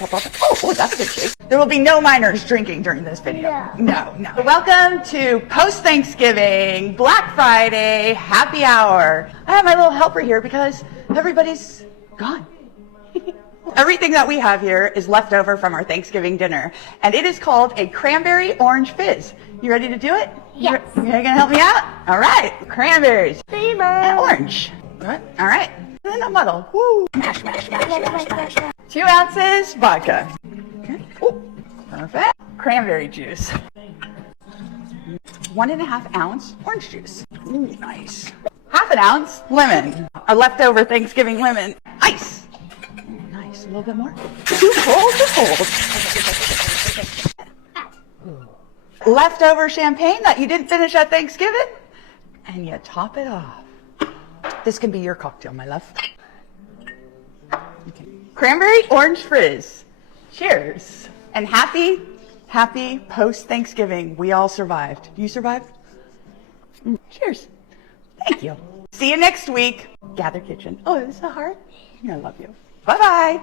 Oh, that's a good shake. There will be no minors drinking during this video. No. Welcome to post-Thanksgiving, Black Friday, happy hour. I have my little helper here because everybody's gone. Everything that we have here is left over from our Thanksgiving dinner, and it is called a Cranberry Orange Fizz. You ready to do it? Yes. You're gonna help me out? All right. Cranberries. Favorite. And orange. Good. All right. And then a muddle. Woo. Mash. 2 ounces vodka. Okay. Ooh. Perfect. Cranberry juice. 1.5 ounce orange juice. Ooh, nice. 1/2 ounce lemon. A leftover Thanksgiving lemon. Ice. Ooh, nice. A little bit more. Too cold to hold. Leftover champagne that you didn't finish at Thanksgiving, and you top it off. This can be your cocktail, my love. Okay. Cranberry orange fizz. Cheers. And happy post-Thanksgiving. We all survived. You survived? Cheers. Thank you. See you next week. Gather Kitchen. Oh, is that hard? I love you. Bye-bye.